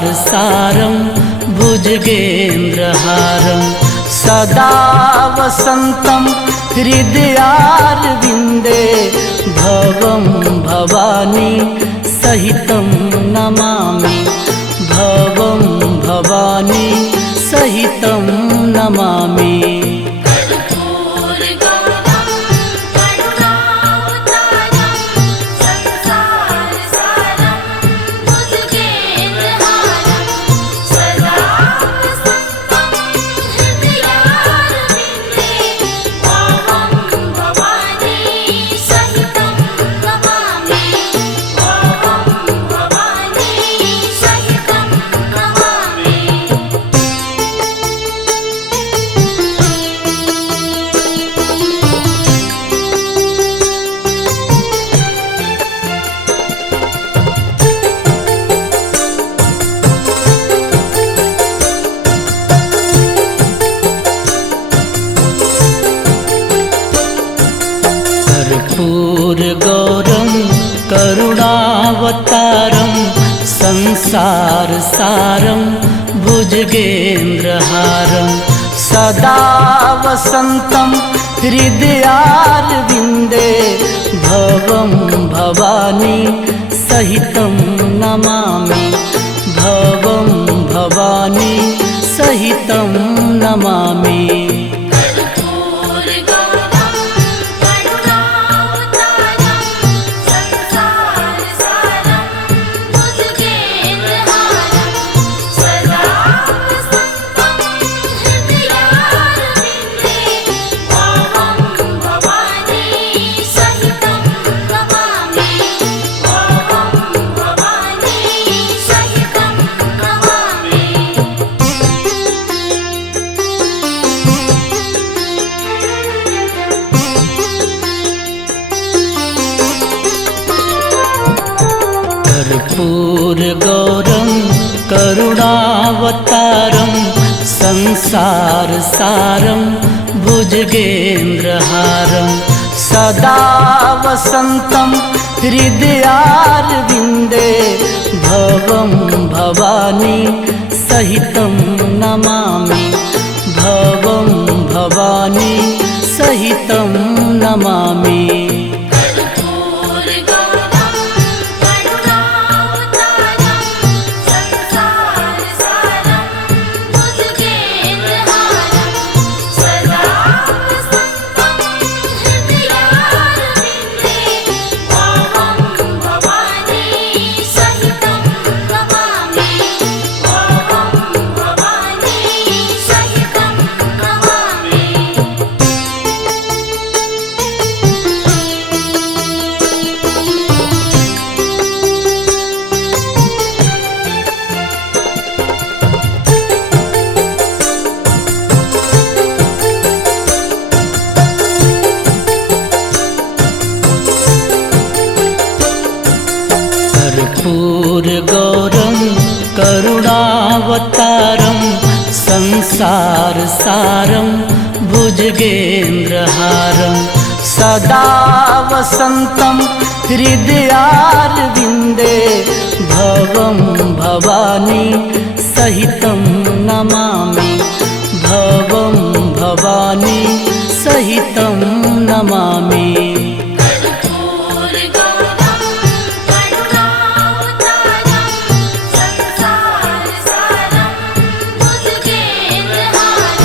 सारं भुजगेन्द्रहारं सदा वसन्तं हृदयारविन्दे भवं भवानी सहितं नमामि भवं भवानी सहितं नमामि। कर्पूरगौरं करुणावतारं संसारसारं भुजगेन्द्रहारं सदा वसन्तं हृदयारविन्दे भवं भवानी सहितं नमामि भवं भवानी सहितं नमामि। कर्पूरगौरं करुणावतारं संसारसारं भुजगेन्द्रहारं सदा वसन्तं हृदयारविन्दे भवं भवानी सहितं नमामि भवं भवानी सहितं नमामि। कर्पूरगौरं करुणावतारं संसारसारं भुजगेन्द्रहारं सदा वसन्तं हृदयारविन्दे भवं भवानी सहितं नमामि भवं भवानी सहितं नमामि। कर्पूरगौरं करुणावतारं संसारसारं भुजगेन्द्रहारं सदा वसन्तं हृदयारविन्दे भवं भवानी सहितं नमामि भवं भवानी सहितं नमामि। कर्पूरगौरं करुणावतारं संसारसारं भुजगेन्द्रहारं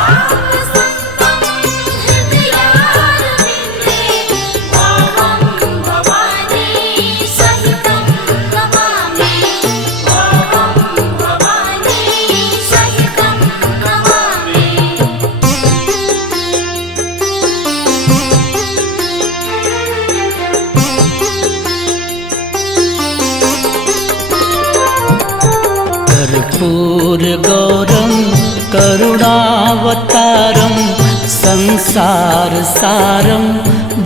सदा वसन्तं हृदयारविन्दे भवं भवानी सहितं नमामि। कर्पूरगौरं करुणावतारं संसारसारं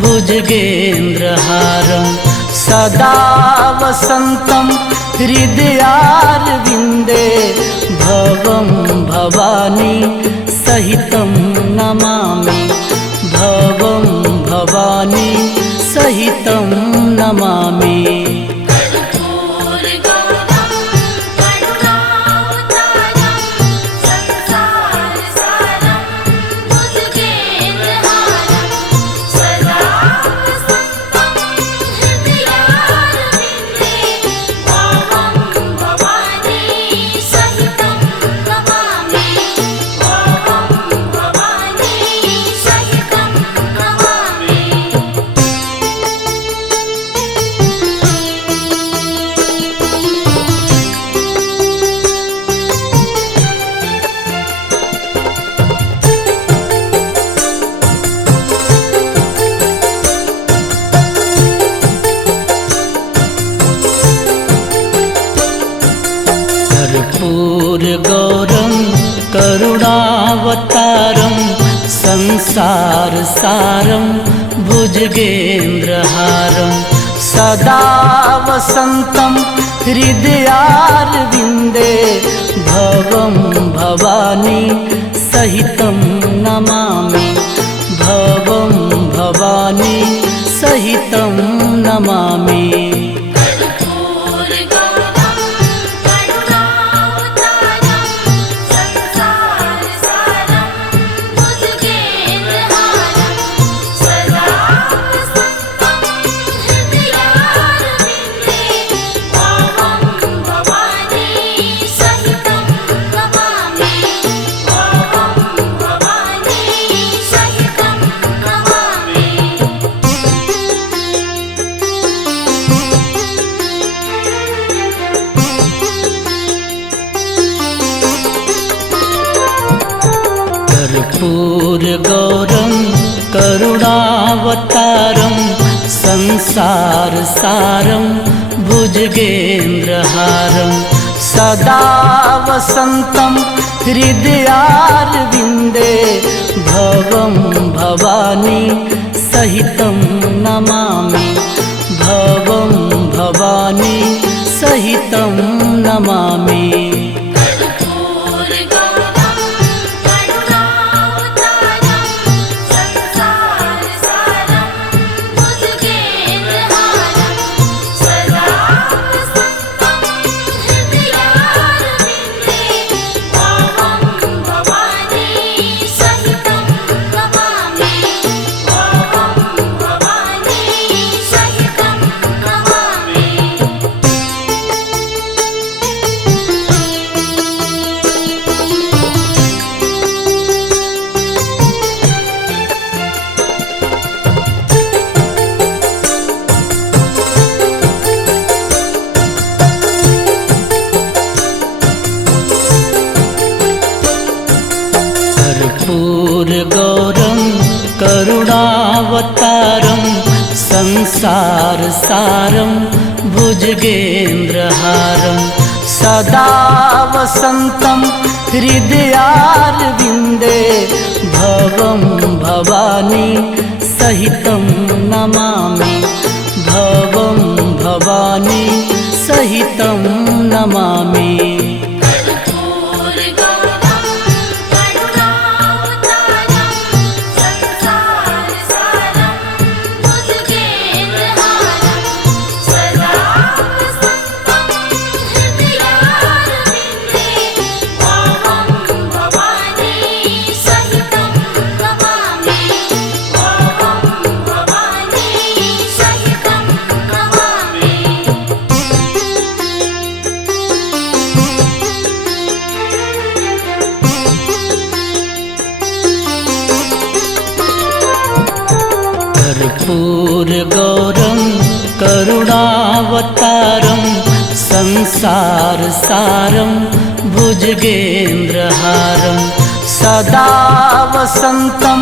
भुजगेन्द्रहारं सदा वसन्तं हृदयारविन्दे भवं भवानी सहितं नमामि भवं भवानी सहितं नमामि। कर्पूरगौरं करुणावतारं संसारसारं भुजगेन्द्रहारं सदा वसन्तं हृदयारविन्दे भवं भवानी सहितं नमामि भवं भवानी सहितं नमामि। कर्पूरगौरं करुणावतारं संसारसारं भुजगेन्द्रहारं सदा वसन्तं हृदयारविन्दे भवं भवानी सहितं नमामि भवं भवानी सहितं नमामि। कर्पूरगौरं करुणावतारं संसारसारं भुजगेन्द्रहारं सदा वसन्तं हृदयारविन्दे भवं भवानी सहितं नमामि भवं भवानी सहितं नमामि। कर्पूरगौरं करुणावतारं संसारसारं भुजगेन्द्रहारं सदा वसन्तं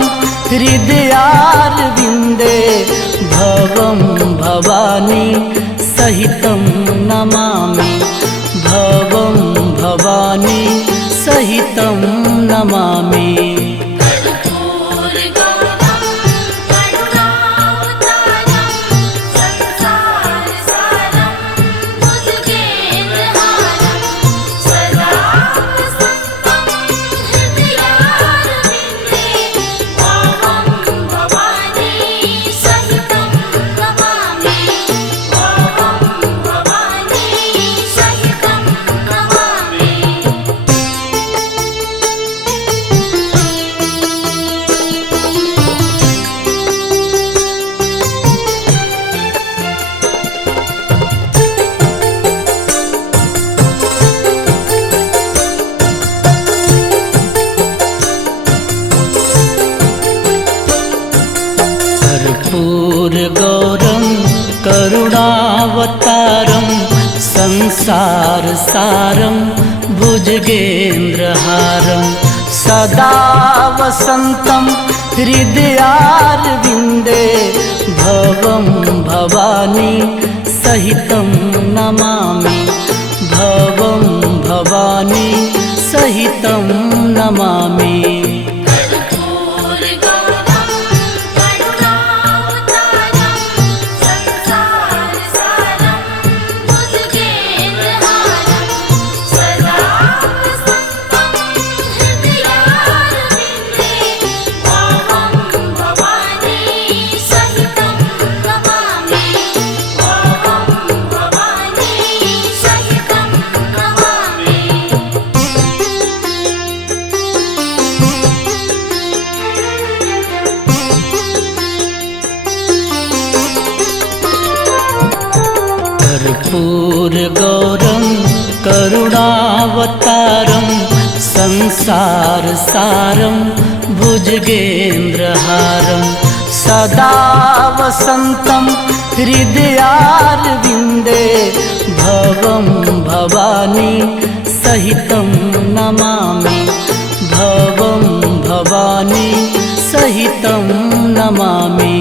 हृदयारविन्दे भवं भवानी सहितं नमामि भवं भवानी सहितं नमामि। कर्पूरगौरं करुणावतारं संसारसारं भुजगेन्द्रहारं सदा वसन्तं हृदयारविन्दे भवं भवानी सहितं नमामि भवं भवानी नमामि। कर्पूरगौरं करुणावतारं संसारसारं भुजगेन्द्रहारं सदा वसन्तं हृदयारविन्दे भवं भवानी सहितं नमामि। भवं भवानी सहितं नमामि।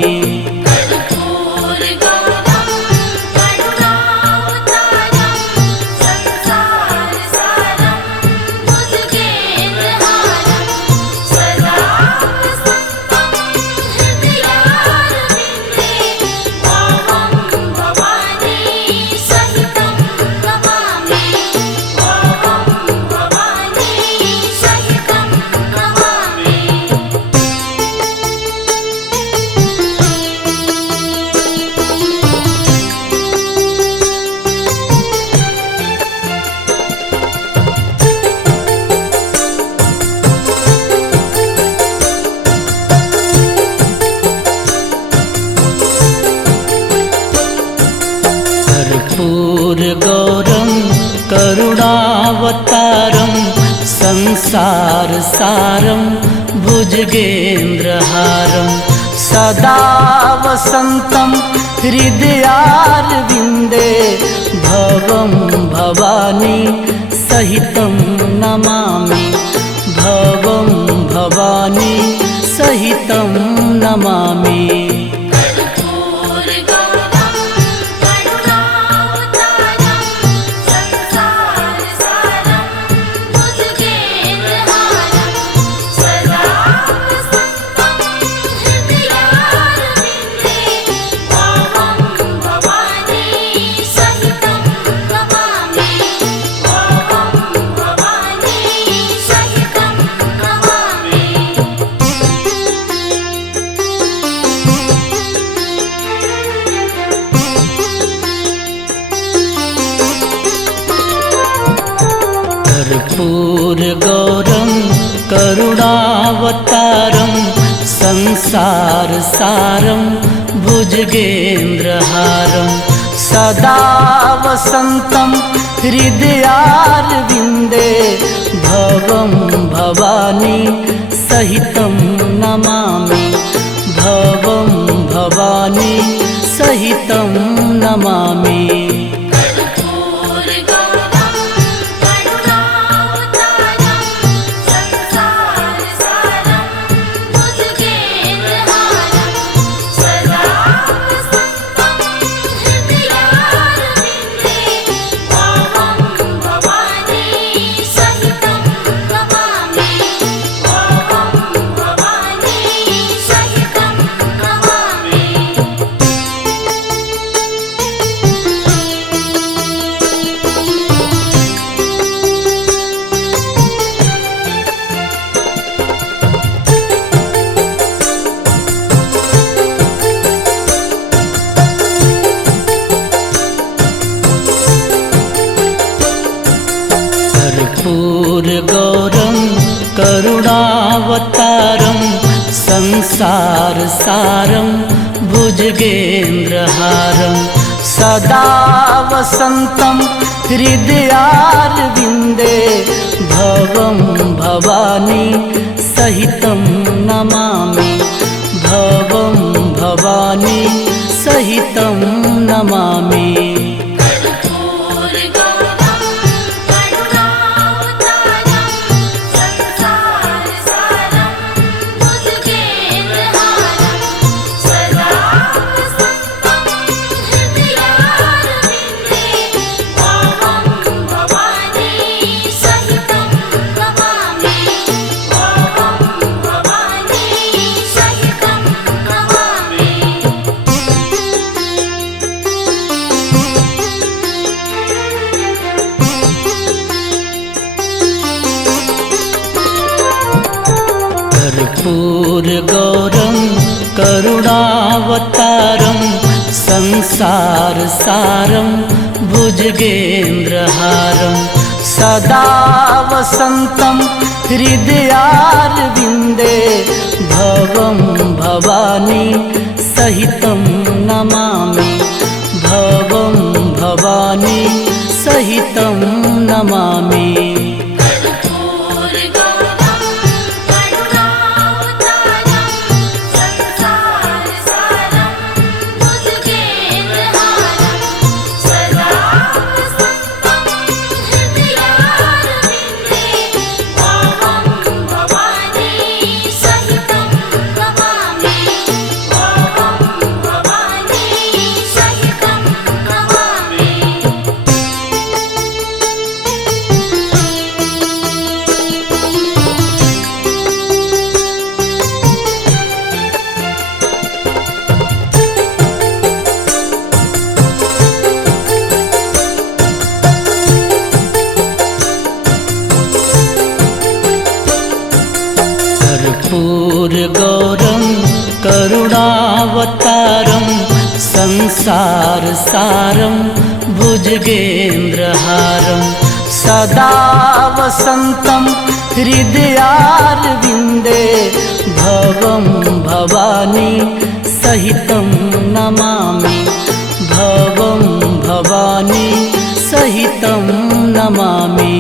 कर्पूरगौरं करुणावतारं संसारसारं भुजगेन्द्रहारं सदा वसन्तं हृदयारविन्दे भवं भवानी सहितं नमामि। भवं भवानी सहितं नमामि। कर्पूरगौरं करुणावतारं संसारसारं भुजगेन्द्रहारं सदा वसन्तं हृदयारविन्दे भवं भवानी सहितं नमामि। भवं भवानी सहितं नमामि। कर्पूरगौरं करुणावतारं संसारसारं भुजगेन्द्रहारं सदा वसन्तं हृदयारविन्दे भवं भवानी सहितं नमामि। भवं भवानी सहितं नमामि। कर्पूरगौरं करुणावतारं संसारसारं भुजगेन्द्रहारं सदा वसन्तं हृदयारविन्दे भवं भवानी सहितं नमामि भवं भवानी सहितं नमामि। कर्पूरगौरं करुणावतारं संसारसारं भुजगेन्द्रहारं सदा वसन्तं हृदयारविन्दे भवं भवानी सहितं नमामि भवं भवानी सहितं नमामि।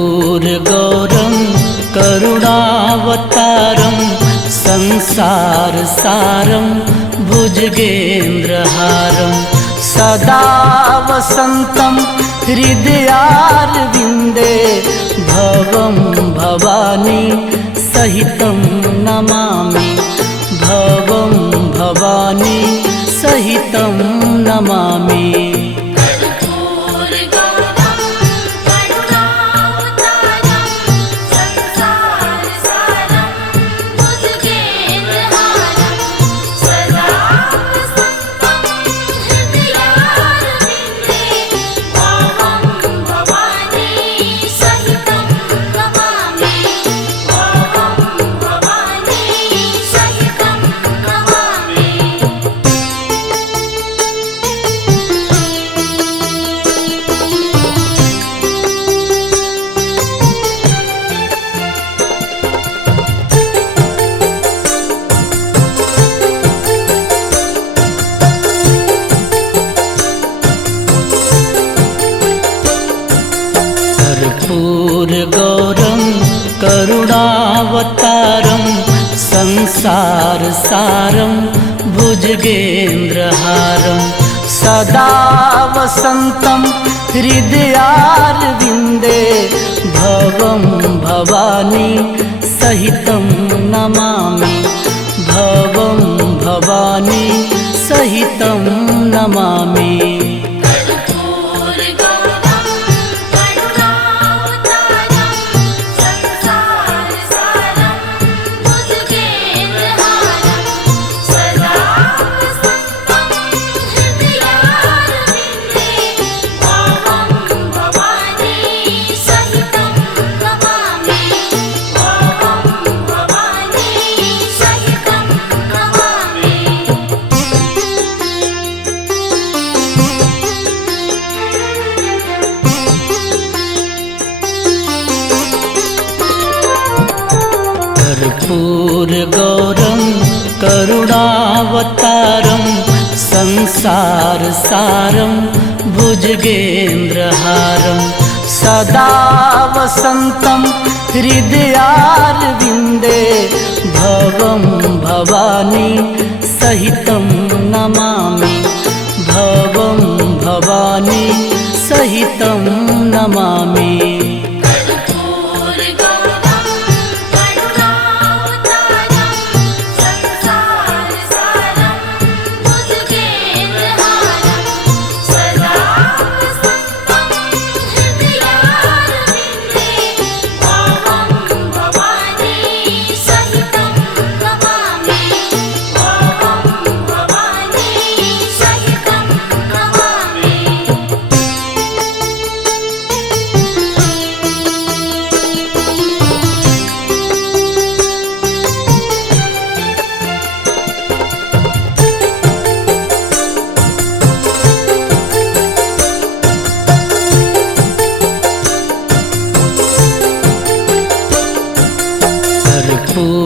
कर्पूरगौरं करुणावतारं संसारसारं भुजगेन्द्रहारं सदा वसन्तं हृदयारविन्दे भवं भवानी सहितं नमामि भवं भवानी सहितं नमामि। कर्पूरगौरं करुणावतारं संसारसारं भुजगेन्द्रहारं सदा वसन्तं हृदयारविन्दे भवं भवानी सहितं नमामि भवं भवानी सहितं नमामि। कर्पूरगौरं करुणावतारं संसारसारं भुजगेन्द्रहारं सदा वसन्तं हृदयारविन्दे भवं भवानी सहितं नमामि भवं भवानी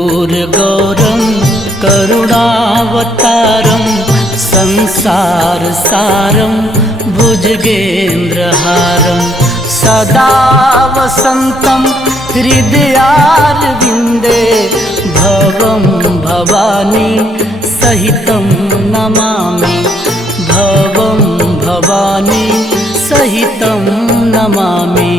कर्पूरगौरं करुणावतारं संसारसारं भुजगेन्द्रहारं सदा वसन्तं हृदयारविन्दे भवं भवानी सहितं नमामि भवं भवानी सहितं नमामि।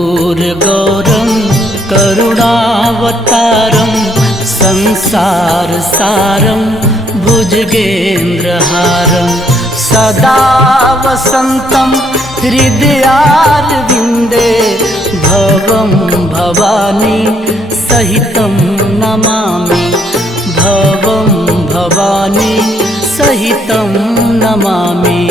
कर्पूरगौरं करुणावतारं संसारसारं भुजगेन्द्रहारं सदा वसन्तं हृदयारविन्दे भवं भवानी सहितं नमामि भवं भवानी सहितं नमामि।